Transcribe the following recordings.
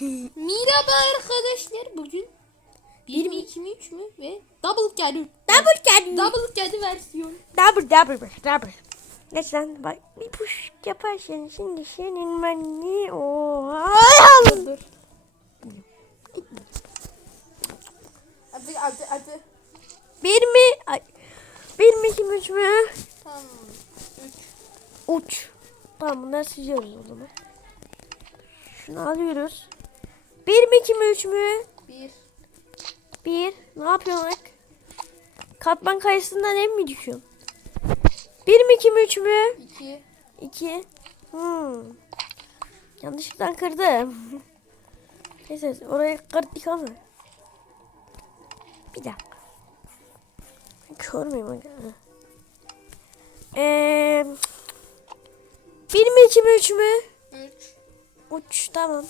Merhaba arkadaşlar. Bugün 1 mi 2 mi 3 mü ve double geldi. Double geldi. Double geldi versiyon. Double double double. Geç lan bak bir push yaparsan şimdi senin ben ne oha. Dur. Hadi hadi hadi. Bir mi? Ay. Bir mi iki mi üç mü? Tamam. 3. Uç. Tamam bunları siliyoruz o zaman. Şunu alıyoruz. Bir mi iki mi üç mü? 1. Bir. Ne yapıyorsun? Katman kayısından en mi düşüyorsun? Bir mi iki mi üç mü? 2. İki. Hmm. Yanlışlıkla kırdım. Neyse orayı kırdık ama. Bir dakika. Kör müyüm? Eee... Bir mi iki mi üç mü? 3. Uç tamam.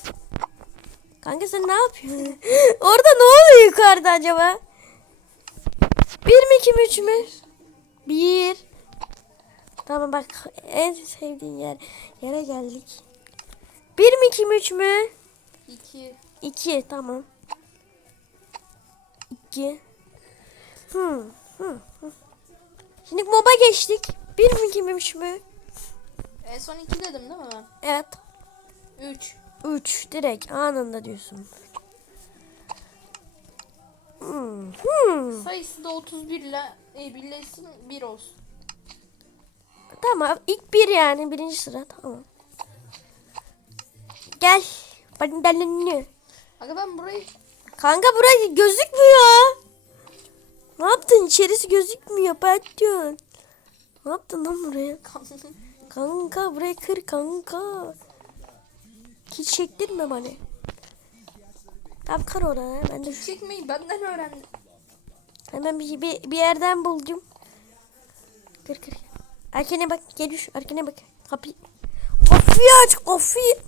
Kanka sen ne yapıyorsun? Orada ne oluyor yukarıda acaba? Bir mi iki mi üç mü? Bir. Tamam bak en sevdiğin yer yere geldik. Bir mi iki mi üç mü? 2. İki tamam. İki. Hmm. hmm, hmm. Şimdi moba geçtik. Bir mi iki mi üç mü? En son 2 dedim değil mi ben? Evet. 3. Üç direkt anında diyorsun. Hmm. Hmm. Sayısı da 31 ile e, birleşsin 1 olsun. Tamam ilk bir yani birinci sıra tamam. Gel. Bandalını. Aga ben burayı Kanka burası gözükmüyor. Ne yaptın? İçerisi gözükmüyor. Patron. Ne yaptın lan buraya? Kanka burayı kır kanka. Hiç çektirme bana. Tamam kır oraya. Ben de şu- çekmeyi benden öğrendim. hemen bir, bir, bir yerden buldum. Kır kır. Arkana bak. Gel düş. Arkana bak. Kapıyı. Kapıyı aç. Kapıyı.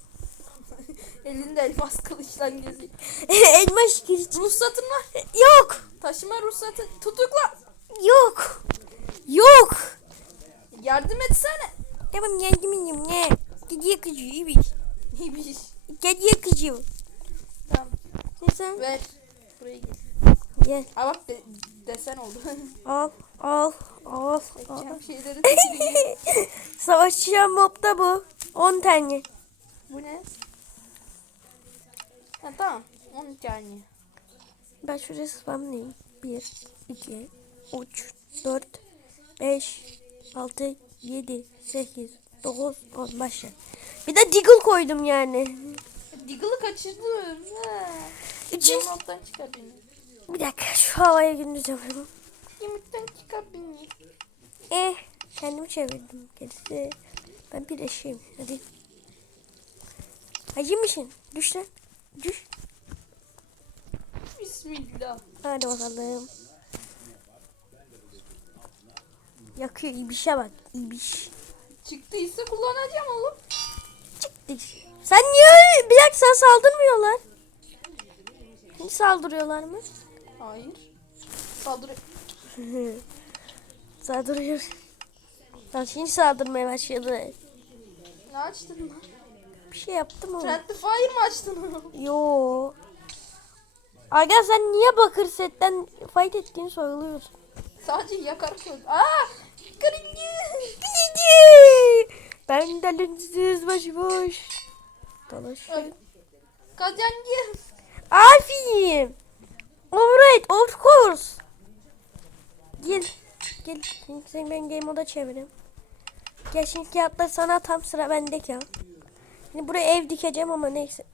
Elinde elmas kılıçla geziyor. Elmas girici. Ruhsatın var. Yok. Taşıma ruhsatı. Tutukla. Yok. Yok. Yardım etsene. Tamam geldim iyiyim. Ne? Gidiyor kızıyor. iyi bir. İyiymiş. Gidiyor kızıyor. Tamam. Ne sen? Ver. Buraya gel. Gel. Aa bak de- desen oldu. Al. Al. Al. al. Şeyleri. Savaşçı mobda bu. 10 tane. Bu ne? Ha tamam. 10 tane. Ben şuraya spamlayayım. 1, 2, 3, 4, 5, 6, 7, 8, 9, 10 başla. Bir de Deagle koydum yani. Diggle'ı kaçırdım. Ha. Üçün... Yumurtadan çıkar beni. Bir dakika şu havaya gündüz yapıyorum. Yumurtadan çıkar beni. Eh kendimi çevirdim. Gerisi ben bir eşeğim. Hadi. Hacı mısın? Düş lan. Düş. Bismillah. Hadi bakalım. Yakıyor ibişe bak. ibiş. Çıktıysa kullanacağım oğlum. Çıktı. Sen niye? Bir dakika sen saldırmıyorlar. Hiç saldırıyorlar mı? Hayır. Saldırı. Saldırıyor. Tamam şimdi saldırmaya başladı. Ne açtın lan? Bir şey yaptım ama. Friendly Fire mı açtın? Yo. Aga sen niye bakır setten fight ettiğini söylüyorsun. Sadece yakarak öldü. Aa! Ben dalınsız başıboş. Dolaşıyorum. Kazancı. Aferin. Alright of course. Gel. Gel. Şimdi seni ben game moda çevireyim. Gel şimdi kağıtlar sana tam sıra bende kağıt. Şimdi buraya ev dikeceğim ama neyse.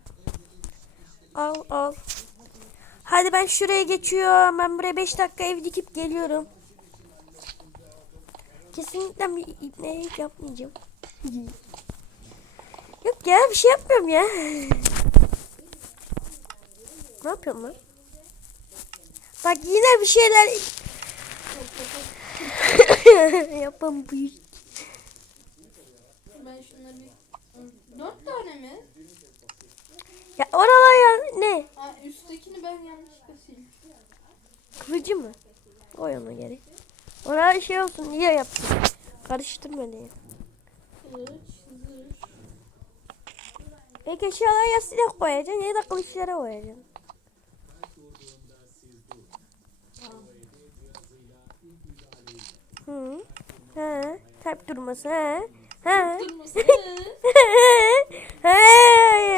Al al. Hadi ben şuraya geçiyorum. Ben buraya 5 dakika ev dikip geliyorum. Kesinlikle bir ne yapmayacağım. Yok ya bir şey yapmıyorum ya. Ne yapıyorum lan? Bak yine bir şeyler yapam bu. Ben şunları bir... Dört tane mi? Ya oralar ya ne? Ha, üsttekini ben yanlışlıkla sildim. Kılıcı mı? Koy onu geri. Oraya şey olsun niye yaptın? Karıştırma diye. Ek eşyalara ya silah koyacaksın ya da kılıçlara koyacaksın. Hı. Ha. Kalp durması ha. Ha. Durması. ha.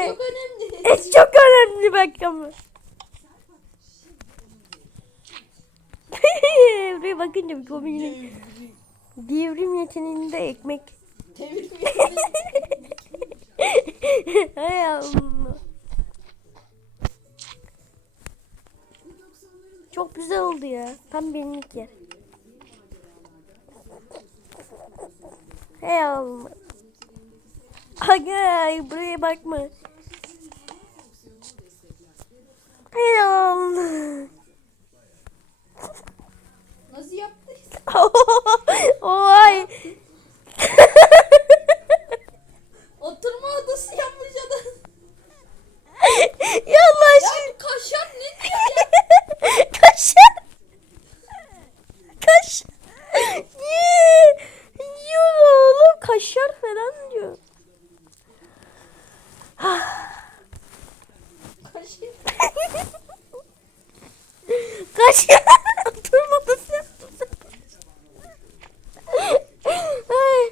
Çok önemli. Es çok önemli bak ama. Buraya bakınca bir komik. Devrim yeteneğinde ekmek. Çevirmiyor. Hay Allah. Çok güzel oldu ya. Tam benlik yer. Hey Allah. Aga buraya bakma. Hey Allah. Nasıl yaptıysa. Oy. Oturma odası yapmış adam. Yallah Ya şu. bu kaşar ne diyor ya? Kaşar. Kaşar. Niye? Yiyor oğlum kaşar falan diyor. Kaşar. Kaşar. Oturma odası yaptım. Ay,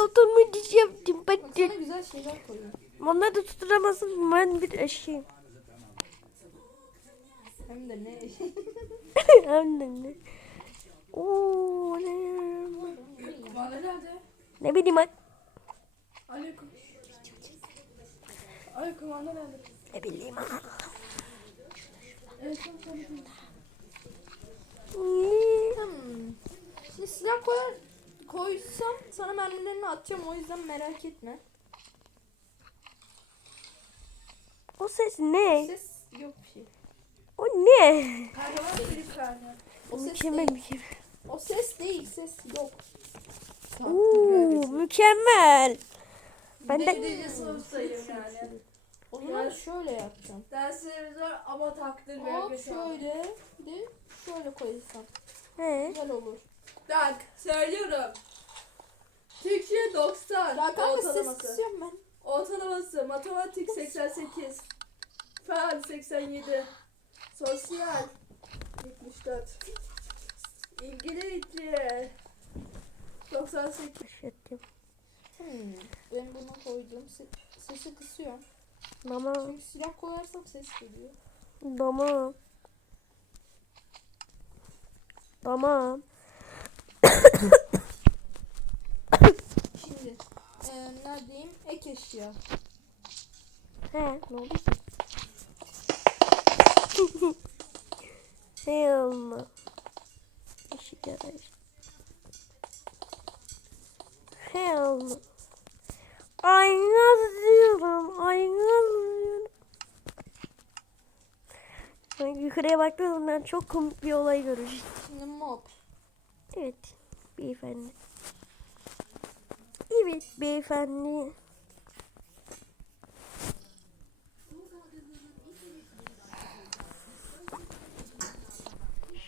Oturma diş yaptım. Bak Ben sana güzel şeyler koyuyor. Onları da tutturamazsın. Ben bir eşeğim. Hem de ne? Annem ne? Oo ne? Bana nerede? Ne bileyim ben. Aleyküm. Aleyküm anne nerede? Ne bileyim. Evet tanıdın. Hmm. Hmm. Şimdi silah koyar, koysam sana mermilerini atacağım o yüzden merak etme. O ses ne? Ses yok bir şey. O ne? Kahraman bir kahraman. O ses Mükemmel değil. mükemmel. O ses değil, ses yok. Oo mükemmel. Ben de Derece sınıftayım yani. O zaman şöyle yapacağım. Derslerimiz var ama takdir Hop şöyle, bir de şöyle koyarsam He. güzel olur. Bak söylüyorum. Türkçe 90 Ya kanka ses kısıyorum ben. Ortalaması matematik 88. Fen 87. Sosyal 74. İngilizce 98. Başlattım. Hmm. Ben bunu koydum. Se- sesi kısıyorum. Tamam. Çünkü silah koyarsam ses geliyor. Tamam. Tamam. Şimdi e, neredeyim? Ek eşya. He ne oldu? Hey Allah. Işık yarayış. Hey Allah. Ayna diyorum. Ayna diyorum. Ben yukarıya baktığımdan çok komik bir olay göreceğim. Şimdi mob. Evet beyefendi. Evet beyefendi.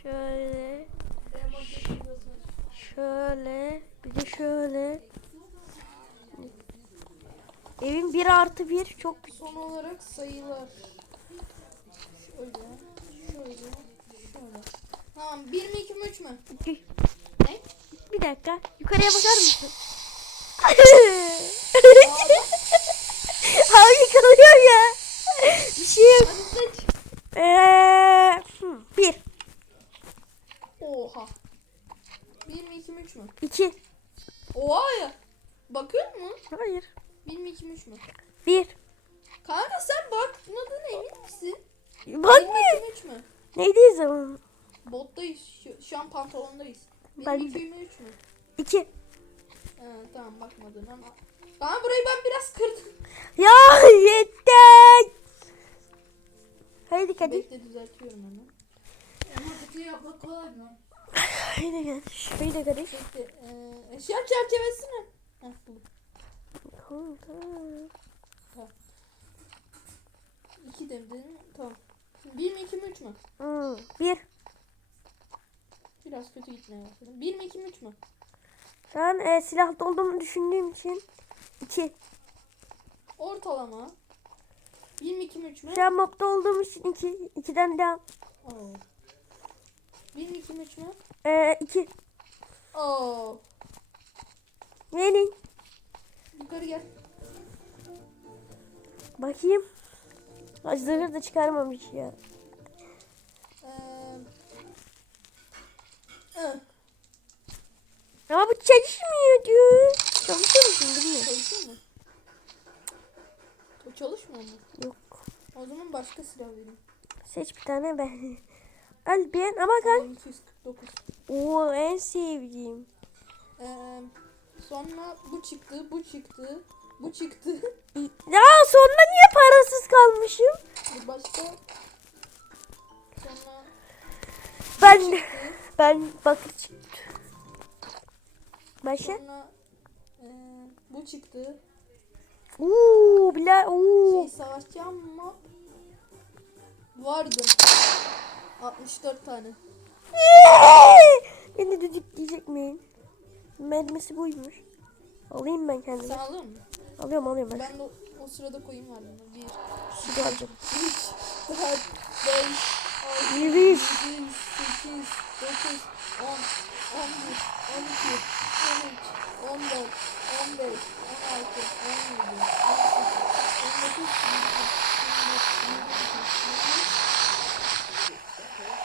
Şöyle. Şöyle. Bir de şöyle. Evin bir artı bir çok güzel. Son olarak sayılar. Şöyle, şöyle, şöyle. Tamam, 1 mi 2 mi 3 mü? Ne? Bir dakika. Yukarıya bakar mısın? Abi kalıyor ya. Bir şey yok. Hmm, bir, Oha. 1 mi 2 mi 3 mü? iki. Oha ya. Bakıyor mu? Hayır. 1 mi 2 mi 3 mü? Bir. Kanka sen bakmadın emin misin? Bak 1 mi bir. 2 mi 3 mü? Neydi zaman? Bottayız. Şu, şu an pantolondayız. 1 Ben mi 2 mi 3 mü? İki. Ee, tamam bakmadın ama. Kanka burayı ben biraz kırdım. Ya yeter. Haydi hadi. Bekle düzeltiyorum hemen. Matematiği yapmak kolay mı? Haydi gel. Haydi hadi. Bekle. Ee, eşya çerçevesini. Heh, buldum. Tamam, tamam. 2 dedin. Tamam. 1 mi 2 mi 3 mü? Hmm, bir. Biraz kötü gitmeye başladım. 1 mi 2 mi 3 mü? Ben e, silahlı olduğumu düşündüğüm için iki. Ortalama. 1 mi 2 mi 3 mü? Şu an mobda olduğum için iki, ikiden devam. Oo. 1 mi 2 mi 3 mü? Ee, iki. Oo. Yeni. Yukarı gel. Bakayım. Ay, Zırhı da çıkarmamış ya. Ee, ı, Ama bu çalışmıyor diyor. Çalışıyor musun bilmiyorum. çalışıyor mu? O çalışmıyor mu? Yok. O zaman başka silah vereyim. Seç bir tane ben. Al ben ama kan. Tamam, 249. Oo en sevdiğim. Ee, sonra bu çıktı, bu çıktı, bu çıktı. Ya sonra niye parasız kalmışım? Bu başka. Sonra Ben ben bakır çıktı. Başka? Sonra ee, bu çıktı. Oo bile oo. Şey savaşçı ama vardı. 64 tane. Beni düdükleyecek miyim? Mermisi buymuş. Alayım ben kendime. Sen alıyor musun? Alıyorum alıyorum ben. Ben de o, o sırada koyayım var bana. 1, 2, Şunu alacağım. 3, 4, 5, 6, Yürü. 7, 8, 9, 10, 11, 12, 13, 14, 15, 16, 17, 18, 19,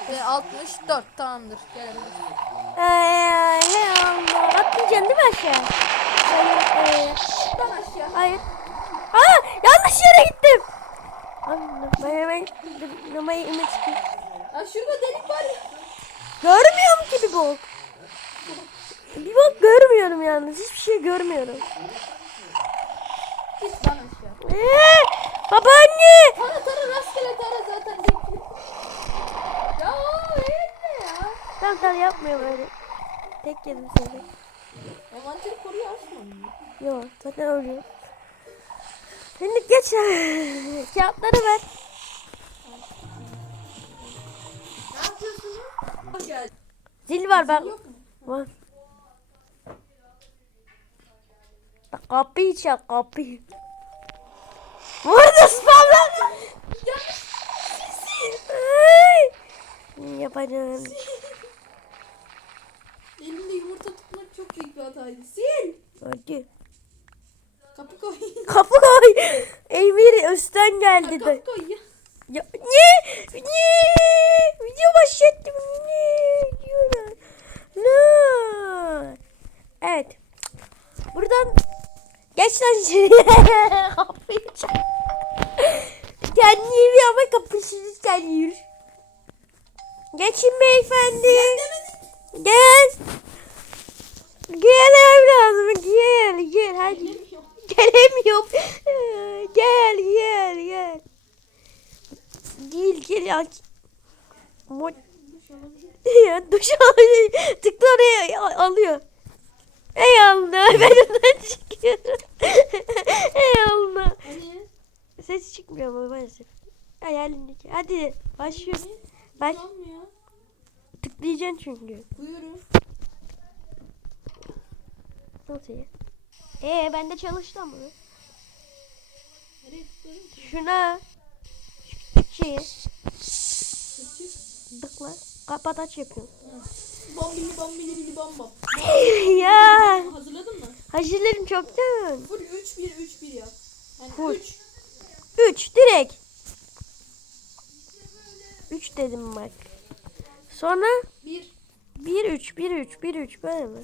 20, ve 64 tamamdır. Gel. Ay, hey Allah. Atlayacaksın değil mi aşağı? Hayır. Ee, Ben aşağı. hayır. Aa yanlış yere gittim. Allah, ben hemen. Aa, şurada delik var ya. Görmüyorum ki bir bok. Bir bok görmüyorum yalnız. Hiçbir şey görmüyorum. Git ben aşağı. Ee, babaanne. Tara tara rastgele tara zaten bekliyor. Ya elme ya. Tamam tamam yapmıyorum öyle. Tek yedim seni. Envanteri koruyor açmadın mı? Yok zaten ölüyor. Şimdi geç. Kağıtları ver. Zil var ben. Var. Kapıyı çal kapıyı. Burada spamlar. Yaparım. Elimde yumurta tutmak çok büyük bir hataydı. Sil. Hadi. Kapı koy. Kapı koy. Emir üstten Ha, geldi de. kapı koy ya. Ya, niye? Niye? Video başlattım. Niye? Buradan geç lan çal. Kendi evi ama kapısını çalıyor. Geçin beyefendi. Gel. Gel evladım gel gel hadi. Gelemiyorum. Gel gel gel. Gel gel aç. Mo- ya duş alıyor. Tıkla oraya alıyor. Ey Allah ben ondan çıkıyorum. Ey Allah. Hani? Ses çıkmıyor ama maalesef. Hayalindeki. Hadi başlıyoruz. Baş. Olmuyor. Tıklayacaksın çünkü. Buyurun. Nasıl ya? Ee ben de çalıştım ki? Şuna. Şu şeyi. Çık. Tıkla. Kapat aç yapıyorum. Bombili bombili bili bom bom. ya. Hazırladın mı? Hazırlarım çoktan. Full 3 1 3 1 yap. Yani Full. 3 3 direkt. 3 dedim bak. Sonra 1 1 3 1 3 1 3 böyle mi?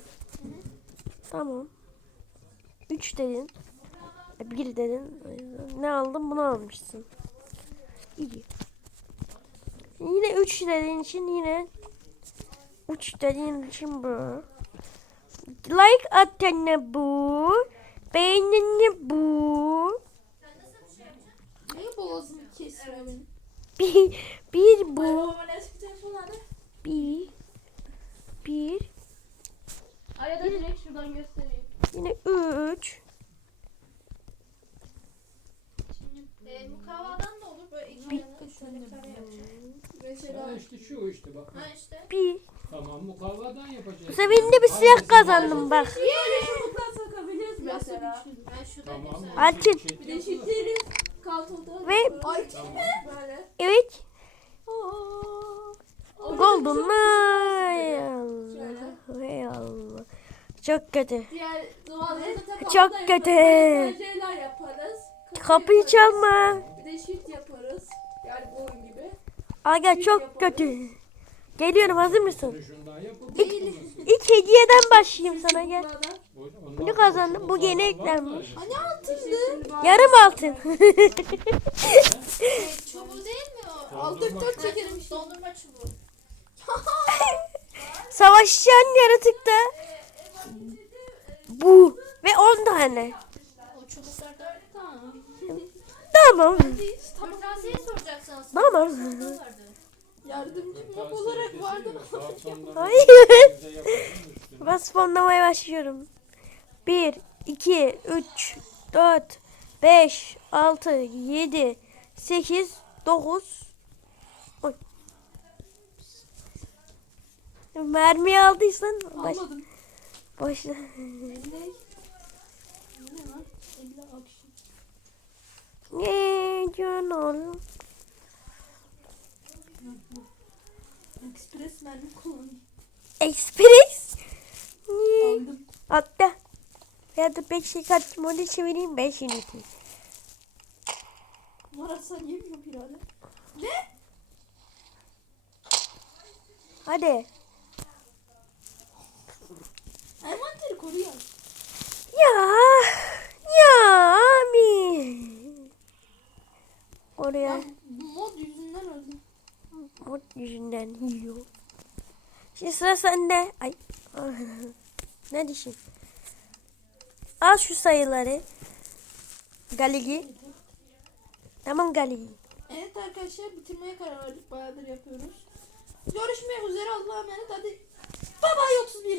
Tamam. 3 dedin. 1 dedin. Ne aldın? Bunu almışsın. İyi. Yine 3 dediğin için yine 3 dediğin için bu. Like atana bu. Beğenini bu. Niye boğazını kesiyorsun? Bir, bir bu. Babamın eski telefonu nerede? Bir. Bir. Ay ya da direkt şuradan göstereyim. Yine üç. E, mukavvadan da olur böyle iki Bir- yana şöyle kare yapacağım. Mesela Mesela işte şu işte bak. ha işte. Bir. Tamam mukavvadan yapacağız. Bu sefer de bir silah kazandım bak. böyle sokabiliriz Mesela. güzel. Bir de çiftleri kaltıldı. Ve- Böyle. Evet. Golden Allah. Hay Allah. Çok kötü. Diğer duvarları da Çok kötü. yaparız. Projeler yaparız. Kapı Kapıyı yaparız. çalma. Bir de shift yaparız. Yani bu oyun gibi. Aga çok kötü. Geliyorum hazır mısın? İlk hediyeden başlayayım sana gel. Bunu kazandım. Bu yeni eklenmiş. hani altındı. Yarım altın. Çubuğu değil mi o? Aldık dört çekelim. Dondurma çubuğu. Savaşçıyan yaratıkta. Bu. Ve 10 tane. O çubuklar da Tamam. Tamam. Kırtasiye soracaksın aslında. Tamam. Yardımcım yok olarak vardı. Hayır. Ben spawnlamaya başlıyorum. 1, 2, 3, 4, 5, 6, 7, 8, 9. Oy. Mermi aldıysan baş, Almadım. başla. Ne? Ne lan? Elle akşam. Ne diyorsun oğlum? Express mermi. Express. Ne? Aldım. Hatta. Ya da 5 şey kaç model çevireyim 5 ünite. Varasa yemiyor birader. Hadi. Envanteri koru ya. Ya. Ya abi. Oraya Ben mod yüzünden öldüm. Mod yüzünden yiyor. Şimdi sıra sende. Ay. ne düşün? Al şu sayıları. Galigi. Tamam Galigi. Evet arkadaşlar bitirmeye karar verdik. Bayağıdır yapıyoruz. Görüşmek üzere Allah'a emanet. Hadi. Bye bye 31.